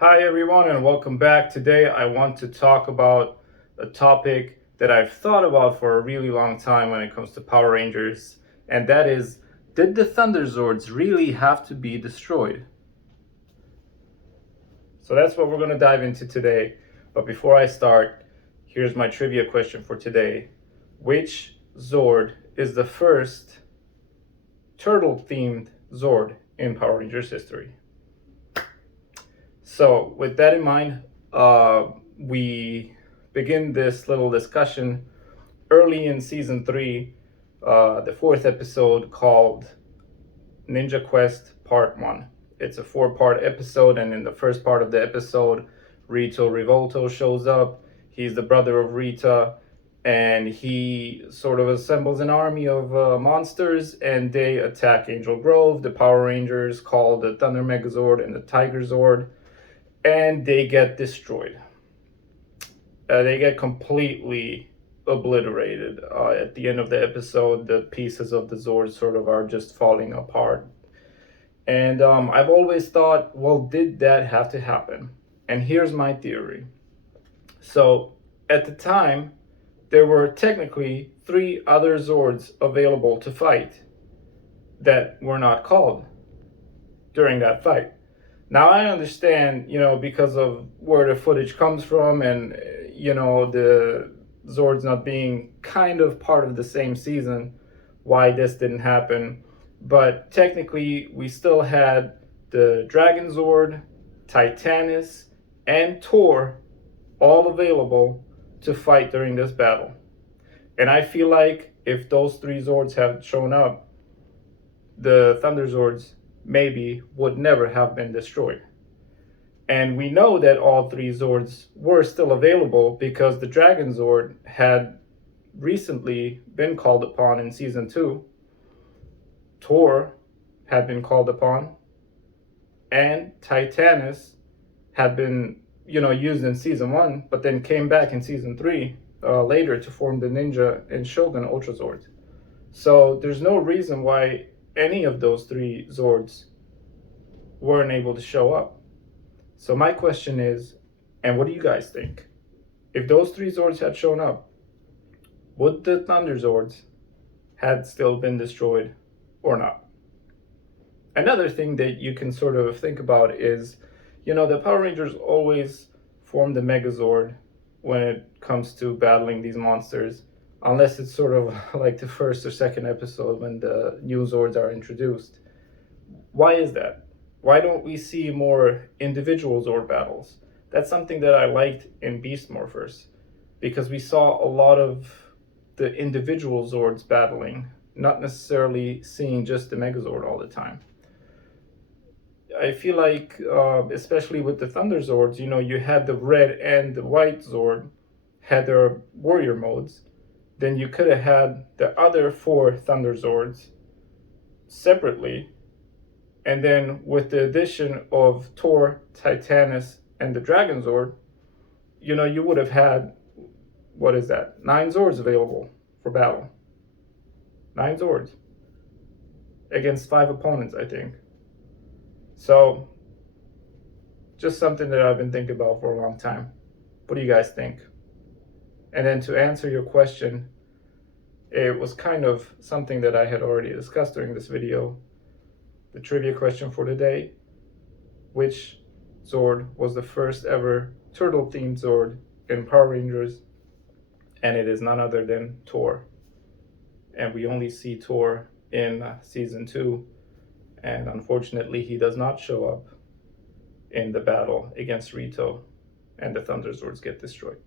Hi everyone and welcome back. Today I want to talk about a topic that I've thought about for a really long time when it comes to Power Rangers, and that is, did the Thunderzords really have to be destroyed? So that's what we're going to dive into today. But before I start, here's my trivia question for today. Which Zord is the first turtle-themed Zord in Power Rangers history? So, with that in mind, we begin this little discussion early in season 3, the 4th episode called Ninja Quest Part 1. It's a 4-part episode, and in the first part of the episode, Rito Revolto shows up. He's the brother of Rita, and he sort of assembles an army of monsters, and they attack Angel Grove. The Power Rangers called the Thunder Megazord and the Tiger Zord, and they get destroyed. They get completely obliterated. At the end of the episode, the pieces of the Zord sort of are just falling apart. And I've always thought, well, did that have to happen? And here's my theory. So at the time, there were technically 3 other Zords available to fight that were not called during that fight. Now I understand, because of where the footage comes from and, the Zords not being kind of part of the same season, why this didn't happen. But technically, we still had the Dragon Zord, Titanus, and Tor all available to fight during this battle. And I feel like if those 3 Zords had shown up, the Thunderzords maybe would never have been destroyed. And we know that all 3 Zords were still available because the Dragon Zord had recently been called upon in season 2. Tor had been called upon, and Titanus had been, used in season 1, but then came back in season 3 later to form the Ninja and Shogun Ultra Zords. So there's no reason why any of those 3 Zords weren't able to show up. So my question is, and what do you guys think? If those 3 Zords had shown up, would the Thunderzords had still been destroyed or not? Another thing that you can sort of think about is, the Power Rangers always form the Megazord when it comes to battling these monsters, unless it's sort of like the first or second episode when the new Zords are introduced. Why is that? Why don't we see more individual Zord battles? That's something that I liked in Beast Morphers, because we saw a lot of the individual Zords battling, not necessarily seeing just the Megazord all the time. I feel like, especially with the Thunderzords, you had the red and the white Zord had their warrior modes. Then you could have had the other 4 Thunderzords separately. And then with the addition of Tor, Titanus, and the Dragon Zord, you would have had, 9 Zords available for battle. 9 Zords. Against 5 opponents, I think. So, just something that I've been thinking about for a long time. What do you guys think? And then to answer your question, it was kind of something that I had already discussed during this video. The trivia question for today: which Zord was the first ever turtle-themed Zord in Power Rangers? And it is none other than Tor. And we only see Tor in season 2, and unfortunately he does not show up in the battle against Rito, and the Thunderzords get destroyed.